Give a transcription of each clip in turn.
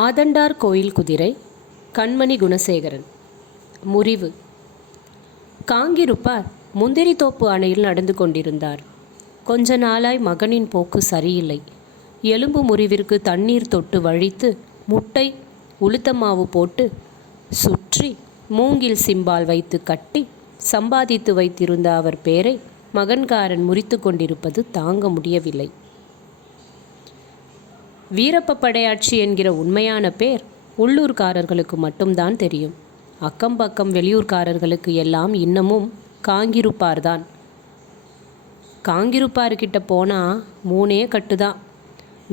ஆதண்டார் கோயில் குதிரை. கண்மணி குணசேகரன். முறிவு. காங்கிருப்பார் முந்திரி தோப்பு அணையில் நடந்து கொண்டிருந்தார். கொஞ்ச நாளாய் மகனின் போக்கு சரியில்லை. எலும்பு முறிவிற்கு தண்ணீர் தொட்டு வழித்து முட்டை உளுத்தமாவு போட்டு சுற்றி மூங்கில் சிம்பால் வைத்து கட்டி சம்பாதித்து வைத்திருந்த அவர் பேரை மகன்காரன் முறித்து கொண்டிருப்பது தாங்க முடியவில்லை. வீரப்ப படையாட்சி என்கிற உண்மையான பேர் உள்ளூர்காரர்களுக்கு மட்டும்தான் தெரியும். அக்கம் பக்கம் வெளியூர்காரர்களுக்கு எல்லாம் இன்னமும் காங்கிருப்பார்தான். காங்கிருப்பார்கிட்ட போனால் 3 கட்டுதான்.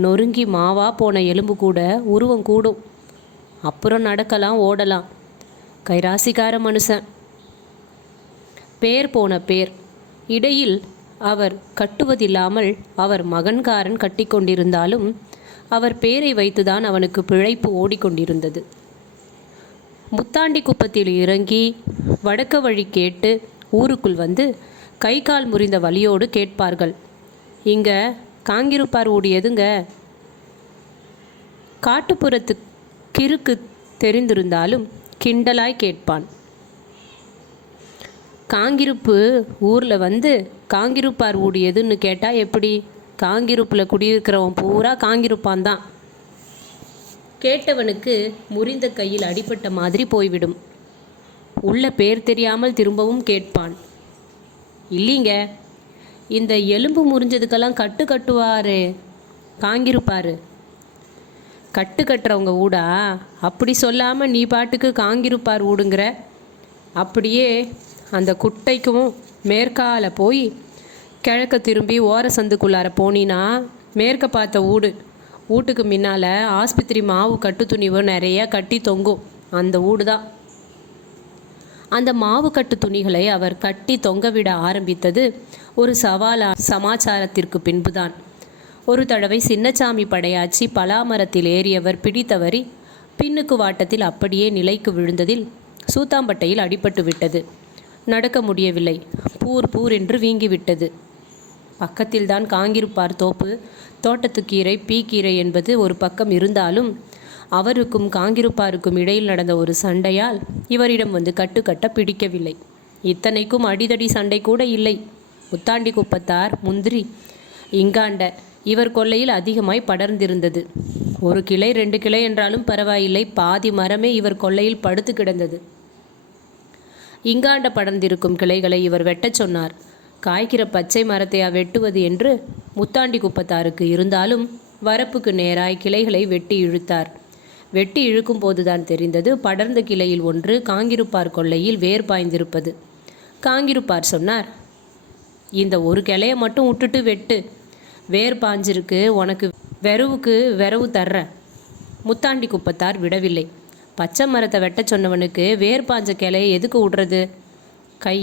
நொறுங்கி மாவா போன எலும்பு கூட உருவம் கூடும். அப்புறம் நடக்கலாம், ஓடலாம். கைராசிக்கார மனுஷன். பேர் போன பேர். இடையில் அவர் கட்டுவதில்லாமல் அவர் மகன்காரன் கட்டி கொண்டிருந்தாலும் அவர் பேரை வைத்துதான் அவனுக்கு பிழைப்பு ஓடிக்கொண்டிருந்தது. முத்தாண்டி குப்பத்தில் இறங்கி வடக்க வழி கேட்டு ஊருக்குள் வந்து கை கால் முறிந்த வலியோடு கேட்பார்கள், இங்க காங்கிருப்பார் ஓடியதுங்க. காட்டுப்புறத்து கிறுக்கு தெரிந்திருந்தாலும் கிண்டலாய் கேட்பான். காங்கிருப்பு ஊரில் வந்து காங்கிருப்பார் ஓடியதுன்னு கேட்டால் எப்படி? காங்கிருப்பில் குடியிருக்கிறவன் பூரா காங்கிருப்பான் தான். கேட்டவனுக்கு முறிந்த கையில் அடிபட்ட மாதிரி போய்விடும். உள்ள பேர் தெரியாமல் திரும்பவும் கேட்பான், இல்லைங்க, இந்த எலும்பு முறிஞ்சதுக்கெல்லாம் கட்டு கட்டுவாரு காங்கிருப்பார். கட்டு கட்டுறவங்க ஊடா? அப்படி சொல்லாமல் நீ பாட்டுக்கு காங்கிருப்பார் ஊடுங்கிற. அப்படியே அந்த குட்டைக்கும் மேற்கால போய் கிழக்க திரும்பி ஓர சந்துக்குள்ளார போனினா மேற்க பார்த்த வீட்டுக்கு முன்னால் ஆஸ்பத்திரி மாவு கட்டு துணிவு நிறையா கட்டி தொங்கும். அந்த வீடு தான். அந்த மாவு கட்டு துணிகளை அவர் கட்டி தொங்கவிட ஆரம்பித்தது ஒரு சமாச்சாரத்திற்கு பின்புதான். ஒரு தடவை சின்னசாமி படையாச்சி பலாமரத்தில் ஏறியவர் பிடித்தவறி பின்னுக்கு வாட்டத்தில் அப்படியே நிலைக்கு விழுந்ததில் சூத்தாம்பட்டையில் அடிபட்டு விட்டது. நடக்க முடியவில்லை. பூர் பூர் என்று வீங்கிவிட்டது. பக்கத்தில்தான் காங்கிருப்பார் தோப்பு. தோட்டத்துக்கீரை பீக்கீரை என்பது ஒரு பக்கம் இருந்தாலும் அவருக்கும் காங்கிருப்பாருக்கும் இடையில் நடந்த ஒரு சண்டையால் இவரிடம் வந்து கட்டுக்கட்ட பிடிக்கவில்லை. இத்தனைக்கும் அடிதடி சண்டை கூட இல்லை. முத்தாண்டி குப்பத்தார் முந்திரி இங்காண்ட இவர் கொல்லையில் அதிகமாய் படர்ந்திருந்தது. 1 கிளை 2 கிளை என்றாலும் பரவாயில்லை, பாதி மரமே இவர் கொல்லையில் படுத்து கிடந்தது. இங்காண்ட படர்ந்திருக்கும் கிளைகளை இவர் வெட்டச் சொன்னார். காய்கிற பச்சை மரத்தையா வெட்டுவது என்று முத்தாண்டி குப்பத்தாருக்கு இருந்தாலும் வரப்புக்கு நேராய் கிளைகளை வெட்டி இழுத்தார். வெட்டி இழுக்கும் போதுதான் தெரிந்தது படர்ந்த கிளையில் ஒன்று காங்கிருப்பார் கொல்லையில் வேர் பாய்ந்திருப்பது. காங்கிருப்பார் சொன்னார், இந்த ஒரு கிளையை மட்டும் விட்டுட்டு வெட்டு, வேர் பாஞ்சிருக்கு, உனக்கு வெறவு தர்றேன். முத்தாண்டி குப்பத்தார் விடவில்லை. பச்சை மரத்தை வெட்ட சொன்னவனுக்கு வேர் பாஞ்ச கிளையை எதுக்கு விடுறது? கை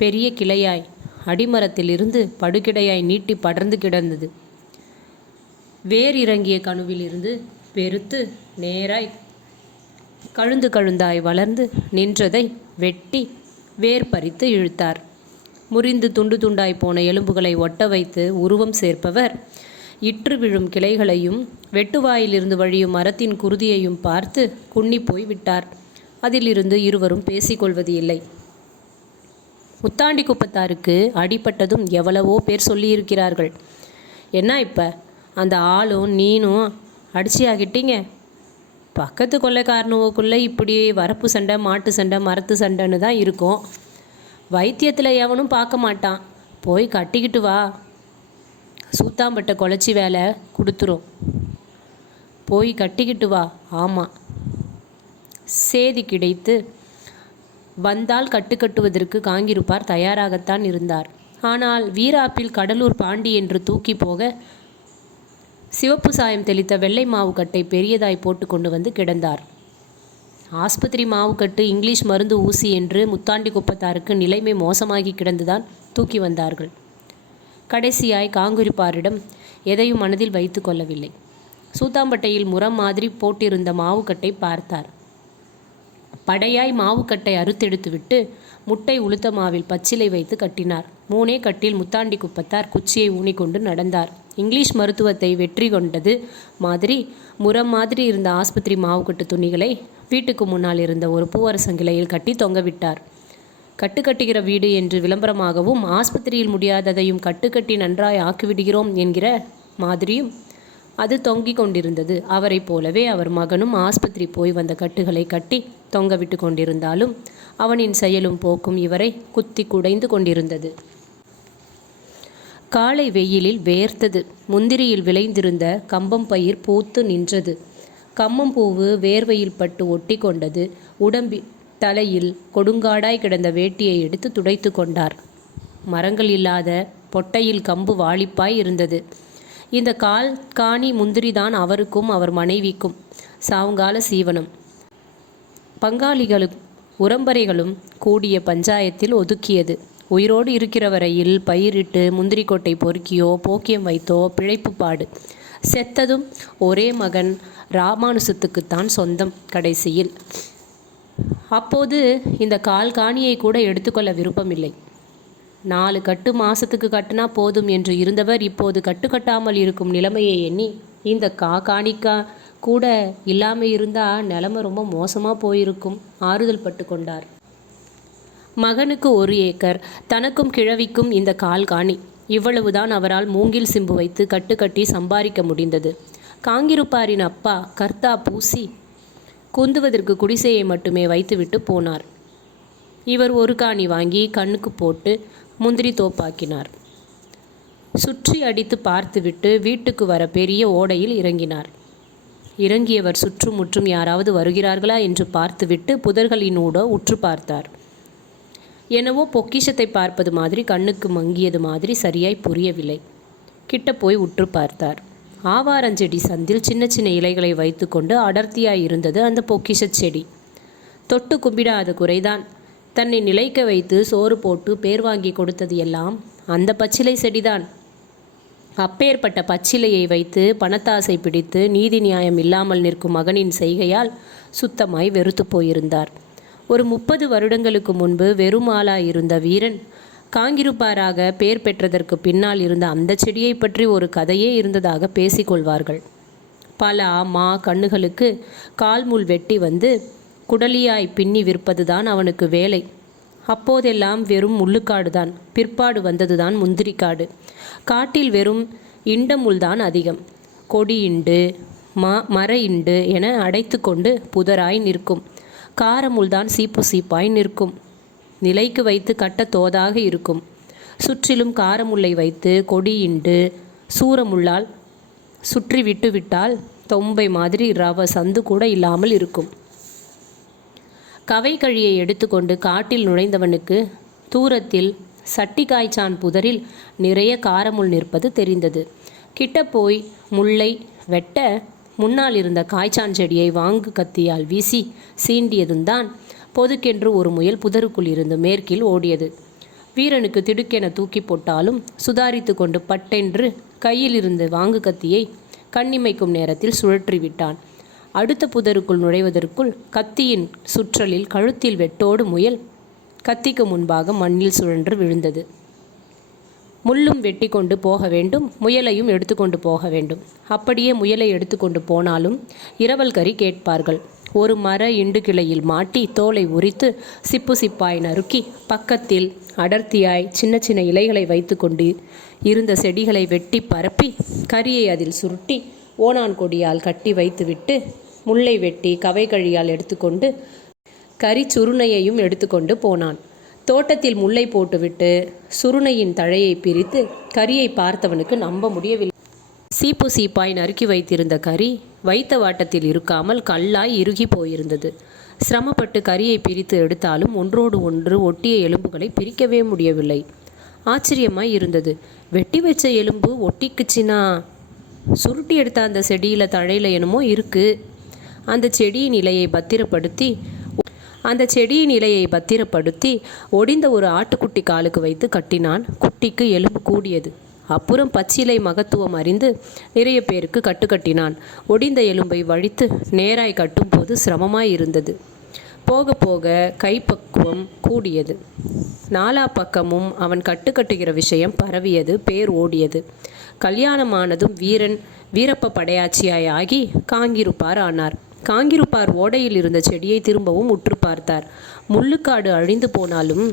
பெரிய கிளையாய் அடிமரத்தில் இருந்து படுகிடையாய் நீட்டி படர்ந்து கிடந்தது. வேர் இறங்கிய கணுவில் இருந்து பெருத்து நேராய் கழுந்தாய் வளர்ந்து நின்றதை வெட்டி வேர் பறித்து இழுத்தார். முறிந்து துண்டு துண்டாய் போன எலும்புகளை ஒட்ட வைத்து உருவம் சேர்ப்பவர் இற்று விழும் கிளைகளையும் வெட்டுவாயிலிருந்து வழியும் மரத்தின் குருதியையும் பார்த்து குன்னி போய் விட்டார். அதிலிருந்து இருவரும் பேசிக்கொள்வது இல்லை. முத்தாண்டி குப்பத்தாருக்கு அடிப்பட்டதும் எவ்வளவோ பேர் சொல்லியிருக்கிறார்கள். என்ன இப்போ அந்த ஆளும் நீனும் அடிச்சியாகிட்டீங்க? பக்கத்து கொள்ளைக்காரனுவுக்குள்ளே இப்படி வரப்பு சண்டை, மாட்டு சண்டை, மரத்து சண்டைன்னு தான் இருக்கும். வைத்தியத்தில் எவனும் பார்க்க மாட்டான். போய் கட்டிக்கிட்டு வா, சூத்தாம்பட்டை குழச்சி வேலை கொடுத்துரும். போய் கட்டிக்கிட்டு வா. ஆமாம், சேதி கிடைத்து வந்தால் கட்டுக்கட்டுவதற்கு காங்கிருப்பார் தயாராகத்தான் இருந்தார். ஆனால் வீராப்பில் கடலூர் பாண்டி என்று தூக்கி போக சிவப்பு சாயம் தெளித்த வெள்ளை மாவுக்கட்டை பெரியதாய் போட்டு கொண்டு வந்து கிடந்தார். ஆஸ்பத்திரி மாவுக்கட்டு, இங்கிலீஷ் மருந்து ஊசி என்று முத்தாண்டி குப்பத்தாருக்கு நிலைமை மோசமாகி கிடந்துதான் தூக்கி வந்தார்கள். கடைசியாய் காங்கிருப்பாரிடம் எதையும் மனதில் வைத்து கொள்ளவில்லை. சூத்தாம்பட்டையில் முறம் மாதிரி போட்டிருந்த மாவுக்கட்டை பார்த்தார். படையாய் மாவுக்கட்டை அறுத்தெடுத்துவிட்டு முட்டை உளுத்த மாவில் பச்சிலை வைத்து கட்டினார். 3 கட்டில் முத்தாண்டி குப்பத்தார் குச்சியை ஊனிக்கொண்டு நடந்தார். இங்கிலீஷ் மருத்துவத்தை வெற்றி கொண்டது மாதிரி முறம் மாதிரி இருந்த ஆஸ்பத்திரி மாவுக்கட்டு துணிகளை வீட்டுக்கு முன்னால் இருந்த ஒரு பூவரசங்கிளையில் கட்டி தொங்கவிட்டார். கட்டுக்கட்டுகிற வீடு என்று விளம்பரமாகவும், ஆஸ்பத்திரியில் முடியாததையும் கட்டுக்கட்டி நன்றாய் ஆக்கிவிடுகிறோம் என்கிற மாதிரியும் அது தொங்கிக் கொண்டிருந்தது. அவரை போலவே அவர் மகனும் ஆஸ்பத்திரி போய் வந்த கட்டுகளை கட்டி தொங்கவிட்டு கொண்டிருந்தாலும் அவனின் செயலும் போக்கும் இவரை குத்தி குடைந்து கொண்டிருந்தது. காலை வெயிலில் வேர்த்தது. முந்திரியில் விளைந்திருந்த கம்பம்பயிர் பூத்து நின்றது. கம்மம்பூவு வேர்வையில் பட்டு ஒட்டி கொண்டது. தலையில் கொடுங்காடாய் கிடந்த வேட்டியை எடுத்து துடைத்து கொண்டார். மரங்கள் இல்லாத பொட்டையில் கம்பு வாளிப்பாய் இருந்தது. இந்த காணி முந்திரிதான் அவருக்கும் அவர் மனைவிக்கும் சாவுங்கால சீவனம். பங்காளிகளும் உரம்பரைகளும் கூடிய பஞ்சாயத்தில் ஒதுக்கியது. உயிரோடு இருக்கிற வரையில் பயிரிட்டு முந்திரிக்கொட்டை பொறுக்கியோ போக்கியம் வைத்தோ பிழைப்பு பாடு. செத்ததும் ஒரே மகன் ராமானுசத்துக்குத்தான் சொந்தம். கடைசியில் அப்போது இந்த காணியை கூட எடுத்துக்கொள்ள விருப்பமில்லை. 4 கட்டு மாசத்துக்கு கட்டினா போதும் என்று இருந்தவர் இப்போது கட்டாமல் இருக்கும் நிலைமையை எண்ணி இந்த காணிக்கா கூட இல்லாமல் இருந்தால் நிலைமை ரொம்ப மோசமாக போயிருக்கும் ஆறுதல் பட்டு கொண்டார். மகனுக்கு 1 ஏக்கர், தனக்கும் கிழவிக்கும் இந்த காணி. இவ்வளவுதான் அவரால் மூங்கில் சிம்பு வைத்து கட்டி சம்பாதிக்க முடிந்தது. காங்கிருப்பாரின் அப்பா கர்த்தா பூசி குந்துவதற்கு குடிசையை மட்டுமே வைத்துவிட்டு போனார். இவர் 1 காணி வாங்கி கண்ணுக்கு போட்டு முந்திரி தோப்பாக்கினார். சுற்றி அடித்து பார்த்துவிட்டு வீட்டுக்கு வர பெரிய ஓடையில் இறங்கினார். இறங்கியவர் சுற்றும் முற்றும் யாராவது வருகிறார்களா என்று பார்த்துவிட்டு புதர்களினூட உற்று பார்த்தார். என்னவோ பொக்கிஷத்தை பார்ப்பது மாதிரி கண்ணுக்கு மங்கியது மாதிரி சரியாய் புரியவில்லை. கிட்ட போய் உற்று பார்த்தார். ஆவாரஞ்செடி சந்தில் சின்ன சின்ன இலைகளை வைத்து கொண்டு அடர்த்தியாய் இருந்தது அந்த பொக்கிஷ செடி. தொட்டு கும்பிடாத குறைதான். தன்னை நிலைக்க வைத்து சோறு போட்டு பேர் வாங்கி கொடுத்தது எல்லாம் அந்த பச்சிலை செடிதான். அப்பேற்பட்ட பச்சிலையை வைத்து பணத்தாசை பிடித்து நீதி நியாயம் இல்லாமல் நிற்கும் மகனின் செய்கையால் சுத்தமாய் வெறுத்து போயிருந்தார். ஒரு 30 வருடங்களுக்கு முன்பு வெறுமாலாய் இருந்த வீரன் காங்கிருப்பாராக பேர் பெற்றதற்கு பின்னால் இருந்த அந்த செடியை பற்றி ஒரு கதையே இருந்ததாக பேசிக்கொள்வார்கள். பலா மா கண்ணுகளுக்கு கால்முள் வெட்டி வந்து குடலியாய் பின்னி விற்பதுதான் அவனுக்கு வேலை. அப்போதெல்லாம் வெறும் முள்ளுக்காடுதான். பிற்பாடு வந்ததுதான் முந்திரிக்காடு. காட்டில் வெறும் இண்டமுள்தான் அதிகம். கொடி இண்டு மர இண்டு என அடைத்து கொண்டு புதராய் நிற்கும். காரமுள்தான் சீப்பு சீப்பாய் நிற்கும். நிலைக்கு வைத்து கட்ட தோதாக இருக்கும். சுற்றிலும் காரமுல்லை வைத்து கொடி இண்டு சூரமுள்ளால் சுற்றி விட்டுவிட்டால் தொம்பை மாதிரி ரவ சந்து கூட இல்லாமல் இருக்கும். கவை கழியை எடுத்துக்கொண்டு காட்டில் நுழைந்தவனுக்கு தூரத்தில் சட்டி காய்ச்சான் புதரில் நிறைய காரமுள் நிற்பது தெரிந்தது. கிட்ட போய் முல்லை வெட்ட முன்னால் இருந்த காய்ச்சான் செடியை வாங்கு கத்தியால் வீசி சீண்டியதும்தான் பொதுக்கென்று ஒரு முயல் புதருக்குள் இருந்து மேற்கில் ஓடியது. வீரனுக்கு திடுக்கென தூக்கி போட்டாலும் சுதாரித்து கொண்டு பட்டென்று கையில் இருந்து வாங்கு கத்தியை கண்ணிமைக்கும் நேரத்தில் சுழற்றி விட்டான். அடுத்த புதருக்குள் நுழைவதற்குள் கத்தியின் சுற்றலில் கழுத்தில் வெட்டோடு முயல் கத்திக்கு முன்பாக மண்ணில் சுழன்று விழுந்தது. முள்ளும் வெட்டி கொண்டு போக வேண்டும், முயலையும் எடுத்துக்கொண்டு போக வேண்டும். அப்படியே முயலை எடுத்துக்கொண்டு போனாலும் இரவல் கறி கேட்பார்கள். ஒரு மர இண்டு கிளையில் மாட்டி தோலை உரித்து சிப்பு சிப்பாய் நறுக்கி பக்கத்தில் அடர்த்தியாய் சின்ன சின்ன இலைகளை வைத்து கொண்டு இருந்த செடிகளை வெட்டி பரப்பி கரியை அதில் சுருட்டி ஓனான் கொடியால் கட்டி வைத்துவிட்டு முல்லை வெட்டி கவை கழியால் எடுத்துக்கொண்டு கரி சுருணையையும் எடுத்துக்கொண்டு போனான். தோட்டத்தில் முல்லை போட்டுவிட்டு சுருணையின் தழையை பிரித்து கரியை பார்த்தவனுக்கு நம்ப முடியவில்லை. சீப்பு சீப்பாய் நறுக்கி வைத்திருந்த கரி வைத்த வாட்டத்தில் இருக்காமல் கல்லாய் இறுகி போயிருந்தது. சிரமப்பட்டு கரியை பிரித்து எடுத்தாலும் ஒன்றோடு ஒன்று ஒட்டிய எலும்புகளை பிரிக்கவே முடியவில்லை. ஆச்சரியமாய் இருந்தது. வெட்டி வச்ச எலும்பு ஒட்டிக்குச்சினா? சுருட்டி எடுத்த அந்த செடியில் தழையில் என்னமோ இருக்குது. அந்த செடியின் இலையை பத்திரப்படுத்தி ஒடிந்த ஒரு ஆட்டுக்குட்டி காலுக்கு வைத்து கட்டினான். குட்டிக்கு எலும்பு கூடியது. அப்புறம் பச்சிலை மகத்துவம் அறிந்து நிறைய பேருக்கு கட்டினான். ஒடிந்த எலும்பை வழித்து நேராய் கட்டும் போது சிரமமாய் இருந்தது. போக போக கைப்பக்குவம் கூடியது. 4 பக்கமும் அவன் கட்டுகிற விஷயம் பரவியது. பேர் ஓடியது. கல்யாணமானதும் வீரப்ப படையாச்சியாய் ஆகி காங்கிருப்பார் ஆனார். காங்கிருப்பார் ஓடையில் இருந்த செடியை திரும்பவும் உற்று பார்த்தார். முள்ளுக்காடு அழிந்து போனாலும்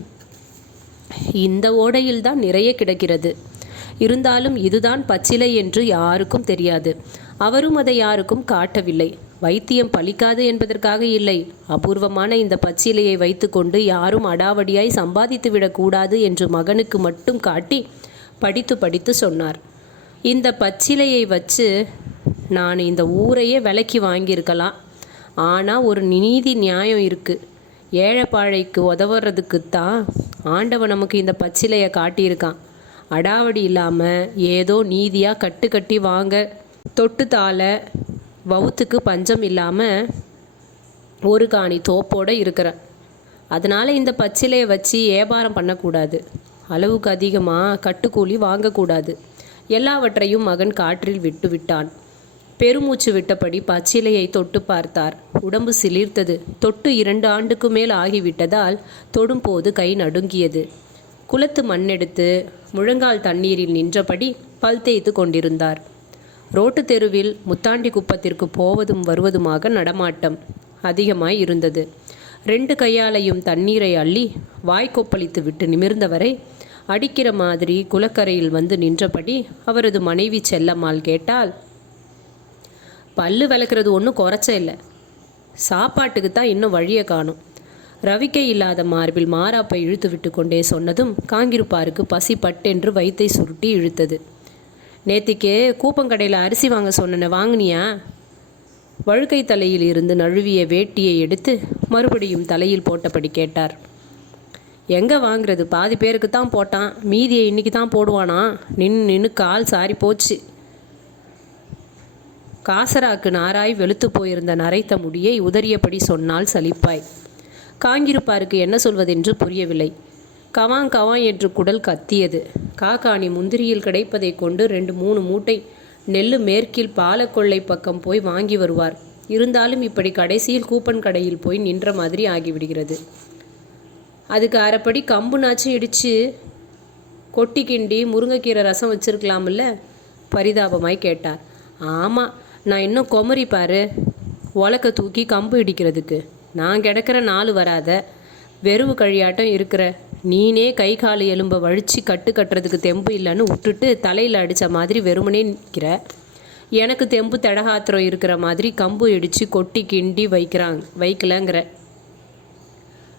இந்த ஓடையில்தான் நிறைய கிடக்கிறது. இருந்தாலும் இதுதான் பச்சிலை என்று யாருக்கும் தெரியாது. அவரும் அதை யாருக்கும் காட்டவில்லை. வைத்தியம் பலிக்காது என்பதற்காக இல்லை. அபூர்வமான இந்த பச்சிலையை வைத்துக்கொண்டு யாரும் அடாவடியாய் சம்பாதித்து விடக்கூடாது என்று மகனுக்கு மட்டும் காட்டி படித்து படித்து சொன்னார். இந்த பச்சிலையை வச்சு நான் இந்த ஊரையே விலைக்கு வாங்கியிருக்கலாம். ஆனால் ஒரு நீதி நியாயம் இருக்குது. ஏழைப்பாழைக்கு உதவுறதுக்குத்தான் ஆண்டவன் நமக்கு இந்த பச்சிலையை காட்டியிருக்கான். அடாவடி இல்லாமல் ஏதோ நீதியாக கட்டி வாங்க தொட்டு தாள வவுத்துக்கு பஞ்சம் இல்லாமல் ஒரு காணி தோப்போடு இருக்கிற. அதனால் இந்த பச்சிலையை வச்சு வியாபாரம் பண்ணக்கூடாது. அளவுக்கு அதிகமாக கட்டுக்கூலி வாங்கக்கூடாது. எல்லாவற்றையும் மகன் காற்றில் விட்டு விட்டான். பெருமூச்சு விட்டபடி பச்சிலையை தொட்டு பார்த்தார். உடம்பு சிலிர்த்தது. தொட்டு 2 ஆண்டுக்கு மேல் ஆகிவிட்டதால் தொடும்போது கை நடுங்கியது. குளத்து மண்ணெடுத்து முழங்கால் தண்ணீரில் நின்றபடி பல் தேய்த்து கொண்டிருந்தார். ரோட்டு தெருவில் முத்தாண்டி குப்பத்திற்கு போவதும் வருவதுமாக நடமாட்டம் அதிகமாய் இருந்தது. 2 கையாலையும் தண்ணீரை அள்ளி வாய்க்கொப்பளித்து விட்டு நிமிர்ந்தவரை அடிக்கிற மாதிரி குளக்கரையில் வந்து நின்றபடி அவரது மனைவி செல்லம்மாள் கேட்டால், பல்லு விளக்குறது ஒன்றும் குறைச்ச இல்லை. சாப்பாட்டுக்கு தான் இன்னும் வழியை காணும். ரவிக்கை இல்லாத மார்பில் மாறாப்பை இழுத்து விட்டு கொண்டே சொன்னதும் காங்கிருப்பாருக்கு பசி பட்டென்று வயிற்றை சுருட்டி இழுத்தது. நேத்திக்கே கூப்பங்கடையில் அரிசி வாங்க சொன்னேன், வாங்கினியா? வழுக்கை தலையில் இருந்து நழுவிய வேட்டியை எடுத்து மறுபடியும் தலையில் போட்டபடி கேட்டார். எங்கே வாங்குறது? பாதி பேருக்கு தான் போட்டான், மீதியை இன்னைக்கு தான் போடுவானா? நின்று கால் சாரி போச்சு. காசராக்கு நாராய் வெளுத்து போயிருந்த நரைத்த முடியை உதறியபடி சொன்னால் சலிப்பாய். காங்கிருப்பாருக்கு என்ன சொல்வதென்று புரியவில்லை. கவாங் கவாங் என்று குடல் கத்தியது. காக்காணி முந்திரியில் கிடைப்பதை கொண்டு 2-3 மூட்டை நெல்லு மேற்கில் பாலக்கொள்ளை பக்கம் போய் வாங்கி வருவார். இருந்தாலும் இப்படி கடைசியில் கூப்பன் கடையில் போய் நின்ற மாதிரி ஆகிவிடுகிறது. அதுக்கு அரைப்படி கம்பு நாச்சு இடித்து கொட்டி கிண்டி முருங்கைக்கீரை ரசம் வச்சிருக்கலாம்ல? பரிதாபமாய் கேட்டார். ஆமாம், நான் இன்னும் கொமரி பாரு, உலக்க தூக்கி கம்பு இடிக்கிறதுக்கு. நான் கிடக்கிற 4 வராத வெறுவு கழியாட்டம் இருக்கிற நீனே கை கால் எலும்பை வழித்து கட்டுறதுக்கு தெம்பு இல்லைன்னு விட்டுட்டு தலையில் அடித்த மாதிரி வெறுமனே நிற்கிற. எனக்கு தெம்பு தடகாத்திரம் இருக்கிற மாதிரி கம்பு இடித்து கொட்டி கிண்டி வைக்கலங்கிற.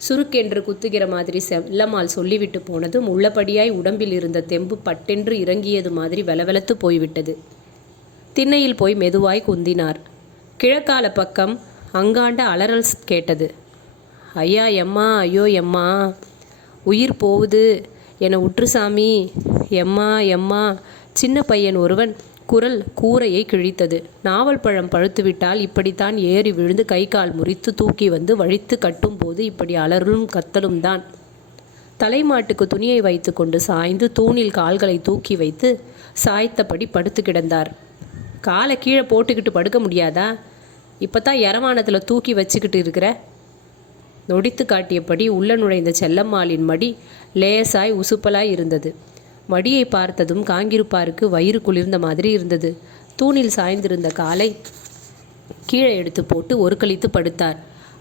சுருக்கென்று குத்துகிற மாதிரி செல்லம்மாள் சொல்லிவிட்டு போனதும் உள்ளபடியாய் உடம்பில் இருந்த தெம்பு பட்டென்று இறங்கியது மாதிரி வெலவெலத்து போய்விட்டது. திண்ணையில் போய் மெதுவாய் குந்தினார். கிழக்கால பக்கம் அங்காண்ட அலறல் கேட்டது. ஐயா எம்மா, ஐயோ எம்மா, உயிர் போகுது, என்னை உற்றுசாமி, எம்மா எம்மா. சின்ன பையன் ஒருவன் குரல் கூரையை கிழித்தது. நாவல் பழம் பழுத்துவிட்டால் இப்படித்தான் ஏறி விழுந்து கை கால் முறித்து தூக்கி வந்து வழித்து கட்டும் போது இப்படி அலறலும் கத்தலும் தான். தலைமாட்டுக்கு துணியை வைத்து கொண்டு சாய்ந்து தூணில் கால்களை தூக்கி வைத்து சாய்த்தபடி படுத்து கிடந்தார். காலை கீழே போட்டுக்கிட்டு படுக்க முடியாதா? இப்போ தான் இரவானத்தில் தூக்கி வச்சுக்கிட்டு இருக்கிற. நொடித்து காட்டியபடி உள்ள நுழைந்த செல்லம்மாளின் மடி லேசாய் உசுப்பலாய் இருந்தது. மடியை பார்த்ததும் காங்கிருப்பாருக்கு வயிறு குளிர்ந்த மாதிரி இருந்தது. தூணில் சாய்ந்திருந்த காலை கீழே எடுத்து போட்டு ஒரு கழித்து படுத்தார்.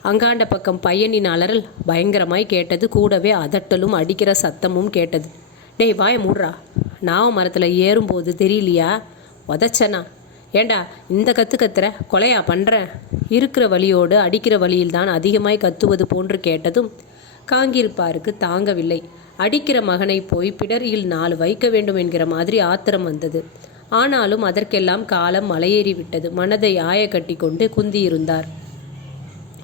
அங்காண்ட பக்கம் பையனின் அலறல் பயங்கரமாய் கேட்டது. கூடவே அதட்டலும் அடிக்கிற சத்தமும் கேட்டது. டேய் வாய மூடுறா, நாவ மரத்தில் ஏறும்போது தெரியலையா? உதச்சனா? ஏண்டா இந்த கத்துற? கொலையா பண்ணுற? இருக்கிற வலியோடு அடிக்கிற வழியில்தான் அதிகமாய் கத்துவது போன்று கேட்டதும் காங்கிருப்பாருக்கு தாங்கவில்லை. அடிக்கிற மகனை போய் பிடரியில் 4 வைக்க வேண்டும் என்கிற மாதிரி ஆத்திரம் வந்தது. ஆனாலும் அதற்கெல்லாம் காலம் மலையேறிவிட்டது. மனதை ஆய கட்டி கொண்டு குந்தியிருந்தார்.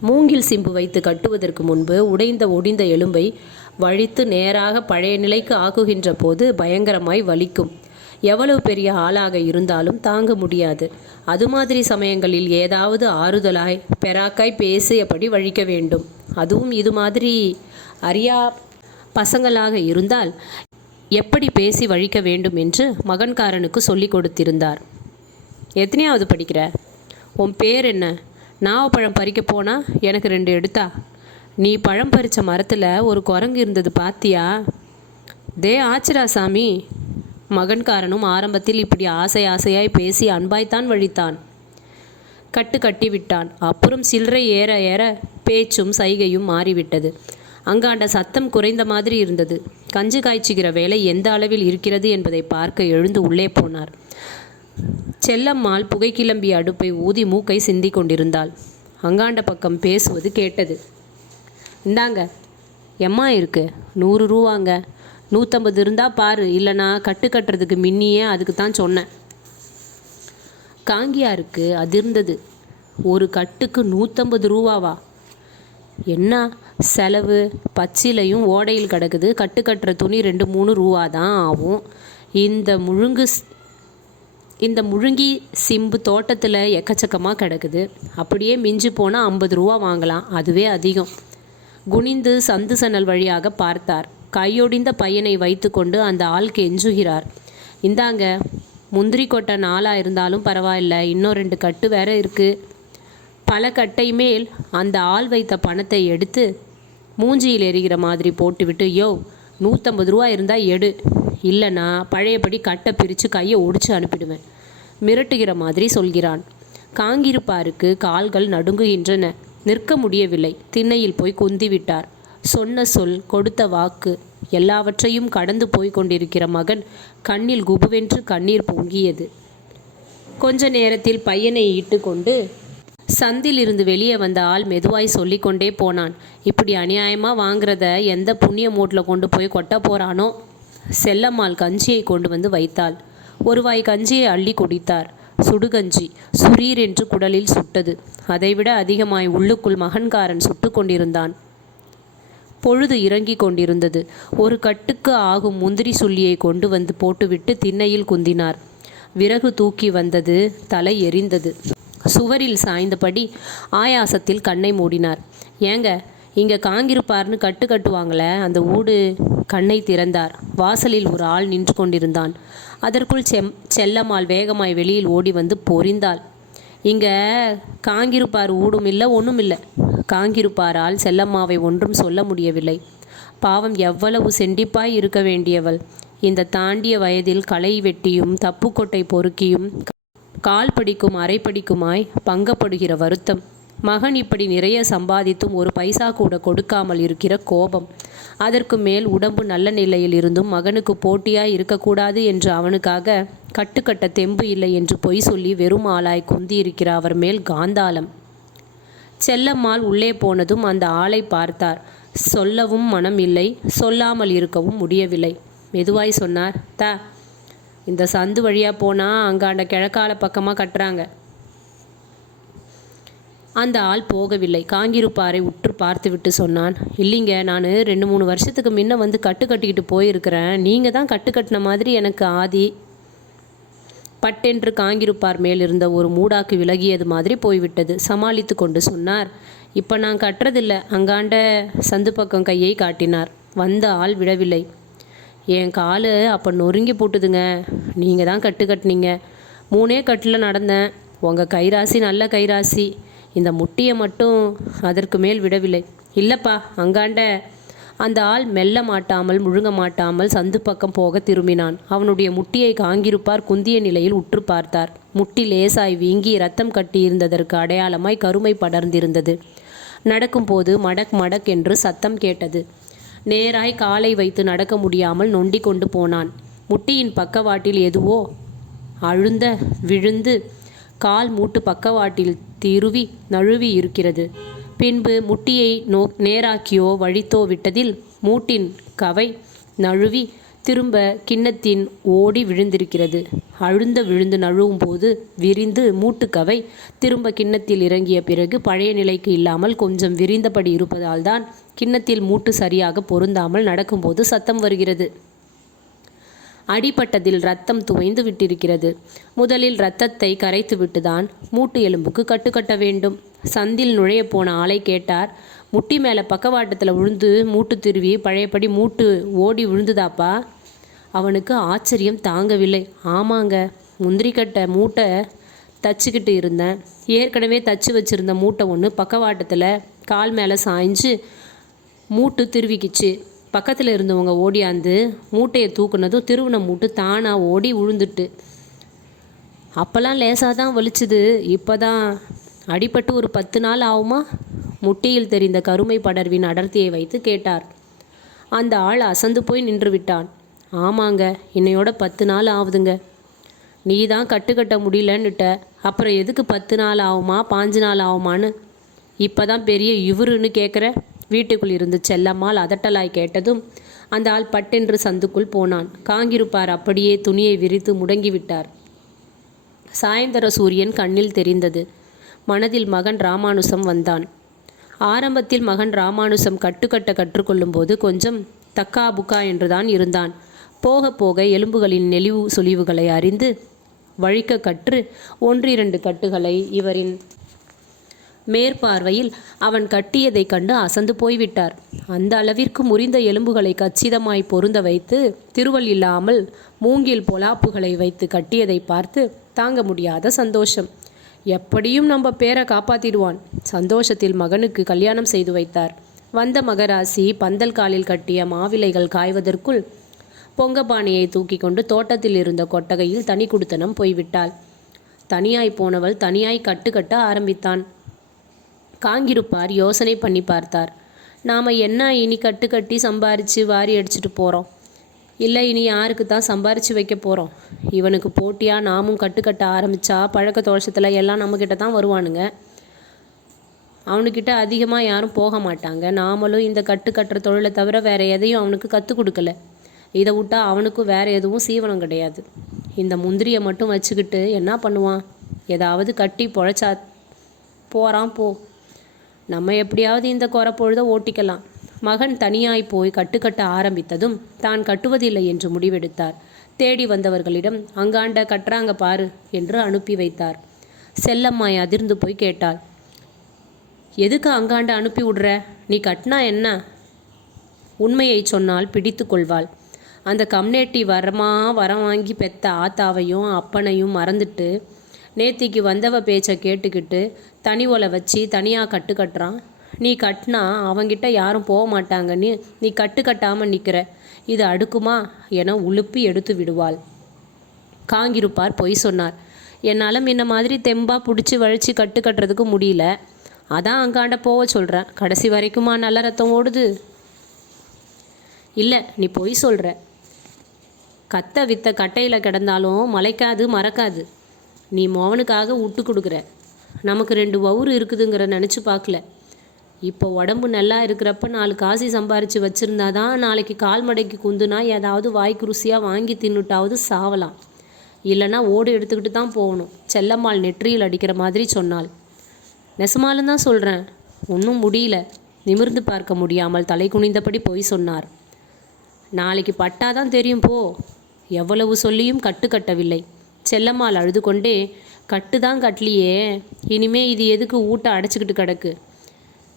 மூங்கில் சிம்பு வைத்து கட்டுவதற்கு முன்பு ஒடிந்த எலும்பை வழித்து நேராக பழைய நிலைக்கு ஆக்குகின்ற போது பயங்கரமாய் வலிக்கும். எவ்வளவு பெரிய ஆளாக இருந்தாலும் தாங்க முடியாது. அது மாதிரி சமயங்களில் ஏதாவது ஆறுதலாய் பெராக்காய் பேசியபடி வழிக்க வேண்டும். அதுவும் இது மாதிரி அறியா பசங்களாக இருந்தால் எப்படி பேசி வழிக்க வேண்டும் என்று மகன்காரனுக்கு சொல்லி கொடுத்திருந்தார். எத்தனையாவது படிக்கிற? உன் பேர் என்ன? நாவப்பழம் பறிக்க போனால் எனக்கு 2 எடுத்தா? நீ பழம் பறித்த மரத்தில் ஒரு குரங்கு இருந்தது பாத்தியா? தே ஆச்சிரா சாமி, மகன்காரனும் ஆரம்பத்தில் இப்படி ஆசையாய் பேசி அன்பாய்த்தான் வழித்தான். கட்டி விட்டான். அப்புறம் சில்லறை ஏற ஏற பேச்சும் சைகையும் மாறிவிட்டது. அங்காண்ட சத்தம் குறைந்த மாதிரி இருந்தது. கஞ்சி காய்ச்சுகிற வேலை எந்த அளவில் இருக்கிறது என்பதை பார்க்க எழுந்து உள்ளே போனார். செல்லம்மாள் புகை கிளம்பிய அடுப்பை ஊதி மூக்கை சிந்தி கொண்டிருந்தாள். அங்காண்ட பக்கம் பேசுவது கேட்டது. இந்தாங்க, எம்மா இருக்கு? 100 ரூபாங்க. 150 இருந்தால் பாரு, இல்லைனா கட்டுறதுக்கு மின்னியே அதுக்கு தான் சொன்னேன். காங்கியாருக்கு அதிர்ந்தது. ஒரு கட்டுக்கு 150 ரூபாவா? என்ன செலவு? பச்சிலையும் ஓடையில் கிடக்குது. கட்டுற துணி 2-3 ரூபா தான் ஆகும். இந்த முழுங்கி சிம்பு தோட்டத்தில் எக்கச்சக்கமாக கிடக்குது. அப்படியே மிஞ்சி போனால் 50 ரூபா வாங்கலாம். அதுவே அதிகம். குனிந்து சந்து சன்னல் வழியாக பார்த்தார். கையொடிந்த பையனை வைத்து கொண்டு அந்த ஆள் கெஞ்சுகிறார். இந்தாங்க, முந்திரி கொட்டை 4 இருந்தாலும் பரவாயில்ல, இன்னும் 2 கட்டு வேற இருக்குது. பல கட்டை மேல் அந்த ஆள் வைத்த பணத்தை எடுத்து மூஞ்சியில் எரிகிற மாதிரி போட்டுவிட்டு, யோ 150 ரூபா இருந்தால் எடு, இல்லைனா பழையபடி கட்டை பிரித்து கையை ஒடிச்சு அனுப்பிடுவேன், மிரட்டுகிற மாதிரி சொல்கிறான். காங்கிருப்பாருக்கு கால்கள் நடுங்குகின்றன. நிற்க முடியவில்லை. திண்ணையில் போய் குந்திவிட்டார். சொன்ன சொல், கொடுத்த வாக்கு எல்லாவற்றையும் கடந்து போய் கொண்டிருக்கிற மகன் கண்ணில் குபுவென்று கண்ணீர் பொங்கியது. கொஞ்ச நேரத்தில் பையனை இட்டு கொண்டு சந்தில் இருந்து வெளியே வந்த ஆள் மெதுவாய் சொல்லி கொண்டே போனான். இப்படி அநியாயமாக வாங்குறத எந்த புண்ணிய மூட்டில் கொண்டு போய் கொட்ட போகிறானோ. செல்லம்மாள் கஞ்சியை கொண்டு வந்து வைத்தாள். ஒரு வாய் கஞ்சியை அள்ளி குடித்தார். சுடுகஞ்சி சுரீர் என்று குடலில் சுட்டது. அதைவிட அதிகமாய் உள்ளுக்குள் மகன்காரன் சுட்டு கொண்டிருந்தான். பொழுது இறங்கி கொண்டிருந்தது. ஒரு கட்டுக்கு ஆகும் முந்திரி சுள்ளியை கொண்டு வந்து போட்டுவிட்டு திண்ணையில் குந்தினார். விறகு தூக்கி வந்தது. தலை எரிந்தது. சுவரில் சாய்ந்தபடி ஆயாசத்தில் கண்ணை மூடினார். ஏங்க, இங்கே காங்கிருப்பார்னு கட்டுவாங்களே, அந்த ஊடு. கண்ணை திறந்தார். வாசலில் ஒரு ஆள் நின்று கொண்டிருந்தான். அதற்குள் செல்லம்மாள் வேகமாய் வெளியில் ஓடி வந்து பொறிந்தாள். இங்கே காங்கிருப்பார் ஊடும் இல்லை, ஒன்றும் இல்லை. காங்கிருப்பாரால் செல்லம்மாவை ஒன்றும் சொல்ல முடியவில்லை. பாவம், எவ்வளவு செண்டிப்பாய் இருக்க வேண்டியவள். இந்த தாண்டிய வயதில் களை வெட்டியும் தப்புக்கொட்டை பொறுக்கியும் கால் படிக்கும் அரைப்படிக்குமாய் பங்கப்படுகிற வருத்தம், மகன் இப்படி நிறைய சம்பாதித்தும் ஒரு பைசா கூட கொடுக்காமல் இருக்கிற கோபம், அதற்கு மேல் உடம்பு நல்ல நிலையில் இருந்தும் மகனுக்கு போட்டியாய் இருக்கக்கூடாது என்று அவனுக்காக கட்டுக்கட்ட தெம்பு இல்லை என்று பொய் சொல்லி வெறும் ஆளாய் குந்தியிருக்கிற அவர் மேல் காந்தாளம். செல்லம்மாள் உள்ளே போனதும் அந்த ஆளை பார்த்தார். சொல்லவும் மனம் இல்லை, சொல்லாமல் இருக்கவும் முடியவில்லை. மெதுவாய் சொன்னார். இந்த சந்து வழியாக போனால் அங்காண்ட கிழக்கால பக்கமாக கட்டுறாங்க. அந்த ஆள் போகவில்லை. காங்கிருப்பாரை உற்று பார்த்துவிட்டு சொன்னான். இல்லைங்க, நான் 2-3 வருஷத்துக்கு முன்ன வந்து கட்டிக்கிட்டு போயிருக்கிறேன். நீங்கள் தான் கட்டின மாதிரி எனக்கு ஆதி. பட்டென்று காங்கிருப்பார் மேல் இருந்த ஒரு மூடாக்கு விலகியது மாதிரி போய்விட்டது. சமாளித்து கொண்டு சொன்னார். இப்போ நான் கட்டுறதில்லை. அங்காண்ட சந்து பக்கம் கையை காட்டினார். வந்த ஆள் விடவில்லை. என் கால் அப்போ நொறுங்கி போட்டுதுங்க. நீங்கள் தான் கட்டுனீங்க. 3 கட்டில் நடந்தேன். உங்கள் கைராசி நல்ல கைராசி. இந்த முட்டியை மட்டும் அதற்கு மேல் விடவில்லை. இல்லைப்பா, அங்காண்ட. அந்த ஆள் மெல்ல மாட்டாமல் முழுங்க மாட்டாமல் சந்து பக்கம் போக திரும்பினான். அவனுடைய முட்டியை காங்கிருப்பார் குந்திய நிலையில் உற்று பார்த்தார். முட்டி லேசாய் வீங்கி ரத்தம் கட்டி இருந்ததற்கு அடையாளமாய் கருமை படர்ந்திருந்தது. நடக்கும்போது மடக் மடக் என்று சத்தம் கேட்டது. நேராய் காலை வைத்து நடக்க முடியாமல் நொண்டி கொண்டு போனான். முட்டியின் பக்கவாட்டில் எதுவோ அழுந்த விழுந்து கால் மூட்டு பக்கவாட்டில் திருவி நழுவி இருக்கிறது. பின்பு முட்டியை நேராக்கியோ வழித்தோ விட்டதில் மூட்டின் கவை நழுவி திரும்ப கிண்ணத்தின் ஓடி விழுந்திருக்கிறது. விழுந்து நழுவும் போது விரிந்து மூட்டுக்கவை திரும்ப கிண்ணத்தில் இறங்கிய பிறகு பழைய நிலைக்கு இல்லாமல் கொஞ்சம் விரிந்தபடி இருப்பதால் தான் கிண்ணத்தில் மூட்டு சரியாக பொருந்தாமல் நடக்கும்போது சத்தம் வருகிறது. அடிபட்டதில் இரத்தம் துவைந்து விட்டிருக்கிறது. முதலில் இரத்தத்தை கரைத்து விட்டுதான் மூட்டு எலும்புக்கு கட்டுக்கட்ட வேண்டும். சந்தில் நுழைய போன ஆளை கேட்டார். முட்டி மேலே பக்கவாட்டத்தில் விழுந்து மூட்டு திருவி பழையபடி மூட்டு ஓடி விழுந்துதாப்பா? அவனுக்கு ஆச்சரியம் தாங்கவில்லை. ஆமாங்க, முந்திரிக்கட்டை மூட்டை தச்சுக்கிட்டு இருந்தேன். ஏற்கனவே தச்சு வச்சுருந்த மூட்டை ஒன்று பக்கவாட்டத்தில் கால் மேலே சாய்ஞ்சு மூட்டு திருவிக்கிச்சு. பக்கத்தில் இருந்தவங்க ஓடியாந்து மூட்டையை தூக்குனதும் திருவன மூட்டு தானாக ஓடி விழுந்துட்டு. அப்போல்லாம் லேசாக தான் வலிச்சுது, இப்போ தான் அடிபட்டு ஒரு 10 நாள் ஆகுமா? முட்டியில் தெரிந்த கருமை படர்வின் அடர்த்தியை வைத்து கேட்டார். அந்த ஆள் அசந்து போய் நின்று விட்டான். ஆமாங்க, இன்னையோட 10 நாள் ஆகுதுங்க. நீ தான் கட்டுக்கட்ட முடியலன்னுட்ட, அப்புறம் எதுக்கு 10 நாள் ஆகுமா 5 நாள் ஆகுமான்னு இப்போ தான் பெரிய இவருன்னு கேட்குற? வீட்டுக்குள் இருந்து செல்லம்மாள் அதட்டலாய் கேட்டதும் அந்த ஆள் பட்டென்று சந்துக்குள் போனான். காங்கிருப்பார் அப்படியே துணியை விரித்து முடங்கிவிட்டார். சாயந்தர சூரியன் கண்ணில் தெரிந்தது. மனதில் மகன் ராமானுசம் வந்தான். ஆரம்பத்தில் மகன் ராமானுசம் கட்டுக்கட்ட கற்றுக்கொள்ளும்போது கொஞ்சம் தக்கா புக்கா என்றுதான் இருந்தான். போக போக எலும்புகளின் நெளிவு சொலிவுகளை அறிந்து வழிக்க கற்று 1-2 கட்டுகளை இவரின் மேற்பார்வையில் அவன் கட்டியதை கண்டு அசந்து போய்விட்டார். அந்த அளவிற்கு முறிந்த எலும்புகளை கச்சிதமாய் பொருந்த வைத்து திருவல் இல்லாமல் மூங்கில் பொலாப்புகளை வைத்து கட்டியதை பார்த்து தாங்க முடியாத சந்தோஷம். எப்படியும் நம்ம பேரை காப்பாற்றிடுவான். சந்தோஷத்தில் மகனுக்கு கல்யாணம் செய்து வைத்தார். வந்த மகராசி பந்தல் காலில் கட்டிய மாவிலைகள் காய்வதற்குள் பொங்கப்பானையை தூக்கி கொண்டு தோட்டத்தில் இருந்த கொட்டகையில் தனி குடுத்தனம் போய்விட்டாள். தனியாய் போனவள் தனியாய் கட்ட ஆரம்பித்தான். காங்கிருப்பார் யோசனை பண்ணி பார்த்தார். நாம் என்ன இனி கட்டி சம்பாரித்து வாரி அடிச்சுட்டு போகிறோம்? இல்லை, இனி யாருக்கு தான் சம்பாரித்து வைக்க போகிறோம்? இவனுக்கு போட்டியாக நாமும் கட்ட ஆரம்பித்தா பழக்க தோஷத்தில் எல்லாம் நம்மக்கிட்ட தான் வருவானுங்க. அவனுக்கிட்ட அதிகமாக யாரும் போக மாட்டாங்க. நாமளும் இந்த கட்டுற தொழிலை தவிர வேறு எதையும் அவனுக்கு கற்றுக் கொடுக்கல. இதை விட்டால் அவனுக்கும் வேறு எதுவும் சீவனம் கிடையாது. இந்த முந்திரியை மட்டும் வச்சுக்கிட்டு என்ன பண்ணுவான்? ஏதாவது கட்டி பொழைச்சா போகிறான் போ. நம்ம எப்படியாவது இந்த குறப்பொழுதை ஓட்டிக்கலாம். மகன் தனியாய் போய் கட்ட ஆரம்பித்ததும் தான் கட்டுவதில்லை என்று முடிவெடுத்தார். தேடி வந்தவர்களிடம் அங்காண்ட கட்டுறாங்க பாரு என்று அனுப்பி வைத்தார். செல்லம்மாய் அதிர்ந்து போய் கேட்டாள், எதுக்கு அங்காண்ட அனுப்பி விடுற? நீ கட்டினா என்ன? உண்மையை சொன்னால் பிடித்து கொள்வாள். அந்த கம்னேட்டி வரம் வாங்கி பெத்த ஆத்தாவையும் அப்பனையும் மறந்துட்டு நேத்திக்கு வந்தவ பேச்சை கேட்டுக்கிட்டு தனி ஒலை வச்சு தனியாக கட்டுறான். நீ கட்டினா அவங்கிட்ட யாரும் போக மாட்டாங்கன்னு நீ கட்டாமல் நிற்கிற. இது அடுக்குமா என உழுப்பி எடுத்து விடுவாள். காங்கிருப்பார் பொய் சொன்னார். என்னால் முன்ன மாதிரி தெம்பா பிடிச்சி வழித்து கட்டுறதுக்கு முடியல. அதான் அங்காண்ட போக சொல்கிறேன். கடைசி வரைக்குமா நல்ல ரத்தம் ஓடுது? இல்லை, நீ பொய் சொல்கிற. கத்த வித்த கட்டையில் கிடந்தாலும் மலைக்காது மறக்காது. நீ மோவனுக்காக விட்டு கொடுக்குற. நமக்கு 2 வவுறு இருக்குதுங்கிற நினச்சி பார்க்கல. இப்போ உடம்பு நல்லா இருக்கிறப்ப 4 காசி சம்பாரித்து வச்சுருந்தாதான் நாளைக்கு கால் மடைக்கு குந்துனா ஏதாவது வாய்க்கு ருசியாக வாங்கி தின்னுட்டாவது சாவலாம். இல்லைனா ஓடு எடுத்துக்கிட்டு தான் போகணும். செல்லம்மாள் நெற்றியில் அடிக்கிற மாதிரி சொன்னாள். நெசமாலும் தான் சொல்கிறேன். ஒன்றும் முடியல. நிமிர்ந்து பார்க்க முடியாமல் தலை குனிந்தபடி பொய் சொன்னார். நாளைக்கு பட்டாதான் தெரியும் போ. எவ்வளவு சொல்லியும் கட்டவில்லை. செல்லம்மாள் அழுது கொண்டே, கட்டுதான் கட்டலியே, இனிமே இது எதுக்கு ஊட்ட அடைச்சிக்கிட்டு கிடக்கு?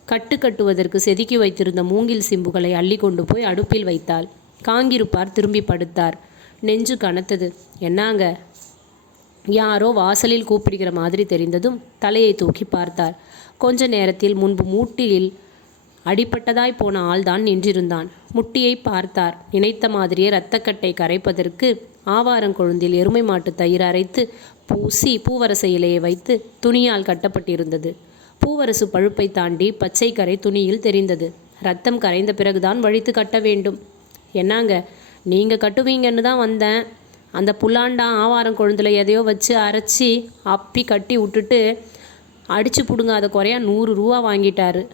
கட்டுவதற்கு செதுக்கி வைத்திருந்த மூங்கில் சிம்புகளை அள்ளி கொண்டு போய் அடுப்பில் வைத்தாள். காங்கிருப்பார் திரும்பி படுத்தார். நெஞ்சு கனத்தது. என்னாங்க? யாரோ வாசலில் கூப்பிடுகிற மாதிரி தெரிந்ததும் தலையை தூக்கி பார்த்தார். கொஞ்ச நேரத்தில் முன்பு மூட்டில் அடிப்பட்டதாய் போன ஆள்தான் நின்றிருந்தான். முட்டியை பார்த்தார். நினைத்த மாதிரியே இரத்தக்கட்டை கரைப்பதற்கு ஆவாரங்கொழுந்தில் எருமை மாட்டு தயிர் அரைத்து பூசி பூவரச இலையை வைத்து துணியால் கட்டப்பட்டிருந்தது. பூவரசு பழுப்பை தாண்டி பச்சை கரை துணியில் தெரிந்தது. ரத்தம் கரைந்த பிறகுதான் வழித்து கட்ட வேண்டும். என்னாங்க, நீங்கள் கட்டுவீங்கன்னு தான் வந்தேன். அந்த புல்லாண்டா ஆவாரங்கொழுந்தில் எதையோ வச்சு அரைச்சி அப்பி கட்டி விட்டுட்டு அடித்து பிடுங்காத குறையா 100 ரூபா வாங்கிட்டாரு.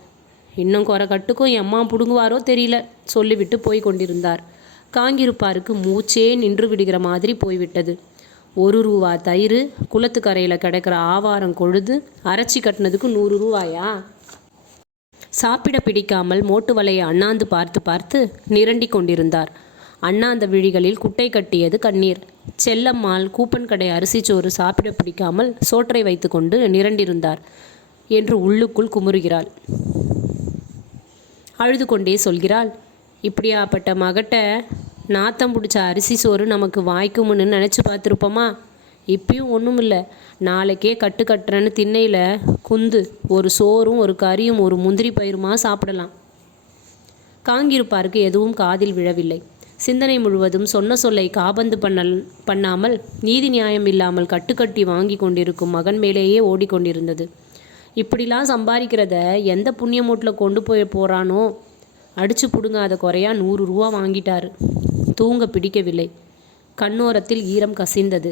இன்னும் குறை கட்டுக்கும் எம்மா பிடுங்குவாரோ தெரியல சொல்லிவிட்டு போய் கொண்டிருந்தார். காங்கிருப்பாருக்கு மூச்சே நின்று விடுகிற மாதிரி போய்விட்டது. 1 ரூபா தயிர், குளத்துக்கரையில் கிடக்கிற ஆவாரம் கொழுது அரைச்சி கட்டினதுக்கு 100 ரூபாயா? சாப்பிட பிடிக்காமல் மோட்டு வலையை அண்ணாந்து பார்த்து பார்த்து நிரண்டி கொண்டிருந்தார். அண்ணாந்த விழிகளில் குட்டை கட்டியது கண்ணீர். செல்லம்மாள் கூப்பன் கடை அரிசிச்சோறு சாப்பிட பிடிக்காமல் சோற்றை வைத்து கொண்டு நிரண்டிருந்தார் என்று உள்ளுக்குள் குமுறுகிறாள். அழுது கொண்டே சொல்கிறாள், இப்படியாப்பட்ட மகட்ட நாத்தம் பிடிச்ச அரிசி சோறு நமக்கு வாய்க்கும்னு நினச்சி பார்த்துருப்போமா? இப்பயும் ஒன்றும் இல்லை. நாளைக்கே கட்டுறேன்னு திண்ணையில் குந்து ஒரு சோறும் ஒரு கறியும் ஒரு முந்திரி பயிருமா சாப்பிடலாம். காங்கிருப்பாருக்கு எதுவும் காதில் விழவில்லை. சிந்தனை முழுவதும் சொன்ன சொல்லை காபந்து பண்ணாமல் நீதி நியாயம் இல்லாமல் கட்டுக்கட்டி வாங்கி கொண்டிருக்கும் மகன் மேலேயே ஓடிக்கொண்டிருந்தது. இப்படிலாம் சம்பாதிக்கிறத எந்த புண்ணிய மூட்டில் கொண்டு போகிறானோ, அடிச்சு பிடுங்காத குறையா 100 ரூபா வாங்கிட்டாரு. தூங்க பிடிக்கவில்லை. கண்ணோரத்தில் ஈரம் கசிந்தது.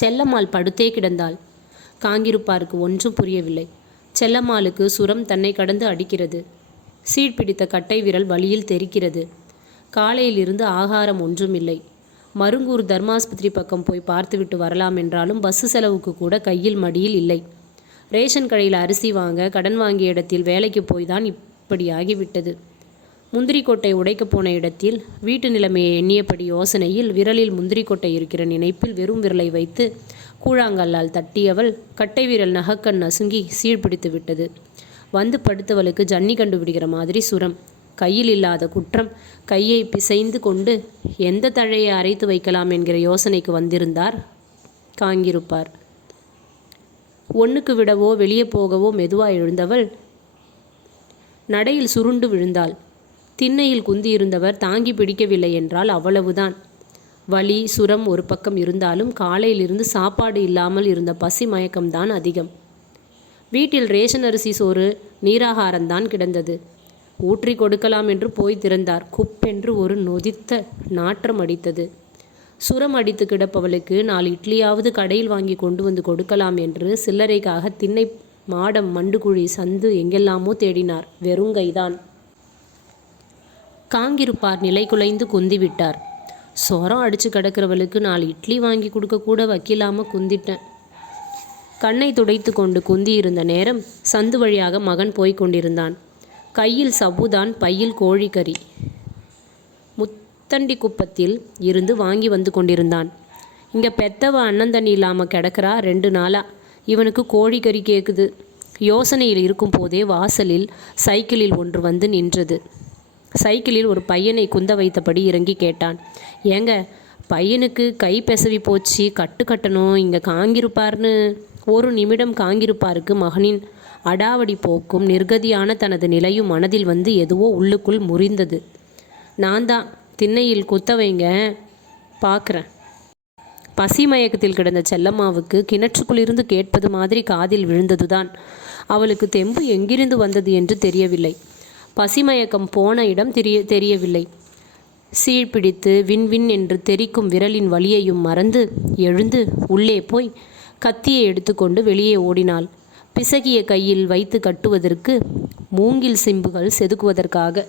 செல்லம்மாள் படுத்தே கிடந்தாள். காங்கிருப்பாருக்கு ஒன்றும் புரியவில்லை. செல்லம்மாளுக்கு சுரம் தன்னை கடந்து அடிக்கிறது. சீட் பிடித்த கட்டை விரல் வலியில் தெரிக்கிறது. காலையிலிருந்து ஆகாரம் ஒன்றுமில்லை. மருங்கூர் தர்மாஸ்பத்திரி பக்கம் போய் பார்த்துவிட்டு வரலாம் என்றாலும் பஸ்ஸு செலவுக்கு கூட கையில் மடியில் இல்லை. ரேஷன் கடையில் அரிசி வாங்க கடன் வாங்கிய இடத்தில் வேலைக்கு போய்தான் இப்படி ஆகிவிட்டது. முந்திரிக்கொட்டை உடைக்கப் போன இடத்தில் வீட்டு நிலைமையை எண்ணியபடி யோசனையில் விரலில் முந்திரிக்கொட்டை இருக்கிற நினைப்பில் வெறும் விரலை வைத்து கூழாங்கல்லால் தட்டியவள் கட்டை விரல் நகக்கண் நசுங்கி சீழ்பிடித்து விட்டது. வந்து படுத்தவளுக்கு ஜன்னி கண்டுபிடிக்கிற மாதிரி சுரம். கையில் இல்லாத குற்றம். கையை பிசைந்து கொண்டு எந்த தழையை அரைத்து வைக்கலாம் என்கிற யோசனைக்கு வந்திருந்தார் காங்கிருப்பார். ஒன்றுக்கு விடவோ வெளியே போகவோ மெதுவாக எழுந்தவள் நடையில் சுருண்டு விழுந்தாள். திண்ணையில் குந்தியிருந்தவர் தாங்கி பிடிக்கவில்லை என்றால் அவ்வளவுதான். வலி சுரம் ஒரு பக்கம் இருந்தாலும் காலையிலிருந்து சாப்பாடு இல்லாமல் இருந்த பசி மயக்கம்தான் அதிகம். வீட்டில் ரேஷன் அரிசி சோறு நீராகாரம்தான் கிடந்தது. ஊற்றி கொடுக்கலாம் என்று போய் திறந்தார். குப்பென்று ஒரு நொதித்த நாற்றம் அடித்தது. சுரம் அடித்து கிடப்பவளுக்கு 4 இட்லியாவது கடையில் வாங்கி கொண்டு வந்து கொடுக்கலாம் என்று சில்லறைக்காக திண்ணை மாடம் மண்டுக்குழி சந்து எங்கெல்லாமோ தேடினார். வெறுங்கைதான். காங்கிருப்பார் நிலை குலைந்து குந்திவிட்டார். சொரம் அடித்து கிடக்கிறவளுக்கு 4 இட்லி வாங்கி கொடுக்க கூட வக்கிலாமல் குந்திட்டேன். கண்ணை துடைத்து கொண்டு குந்தியிருந்த நேரம் சந்து வழியாக மகன் போய்க் கொண்டிருந்தான். கையில் சபுதான், பையில் கோழிக்கறி. முத்தண்டி குப்பத்தில் இருந்து வாங்கி வந்து கொண்டிருந்தான். இங்கே பெத்தவ அண்ணந்தண்ணி இல்லாமல் கிடக்கிறா 2 நாளா. இவனுக்கு கோழிக்கறி கேட்குது. யோசனையில் இருக்கும் போதே வாசலில் சைக்கிளில் ஒன்று வந்து நின்றது. சைக்கிளில் ஒரு பையனை குந்த வைத்தபடி இறங்கி கேட்டான், ஏங்க பையனுக்கு கை பெசவி போச்சு, கட்டு கட்டணும், இங்கே காங்கிருப்பார்னு. ஒரு நிமிடம் காங்கிருப்பாருக்கு மகனின் அடாவடி போக்கும் நிர்கதியான தனது நிலையும் மனதில் வந்து எதுவோ உள்ளுக்குள் முறிந்தது. நான் தான் திண்ணையில் குத்த வைங்க பார்க்குறேன். பசி மயக்கத்தில் கிடந்த செல்லம்மாவுக்கு கிணற்றுக்குள்ளிருந்து கேட்பது மாதிரி காதில் விழுந்ததுதான். அவளுக்கு தெம்பு எங்கிருந்து வந்தது என்று தெரியவில்லை. பசிமயக்கம் போன இடம் தெரியவில்லை. சீழ்பிடித்து விண்வின் என்று தெரிக்கும் விரலின் வலியையும் மறந்து எழுந்து உள்ளே போய் கத்தியை எடுத்துக்கொண்டு வெளியே ஓடினாள். பிசகிய கையில் வைத்து கட்டுவதற்கு, மூங்கில் சிம்புகள் செதுக்குவதற்காக.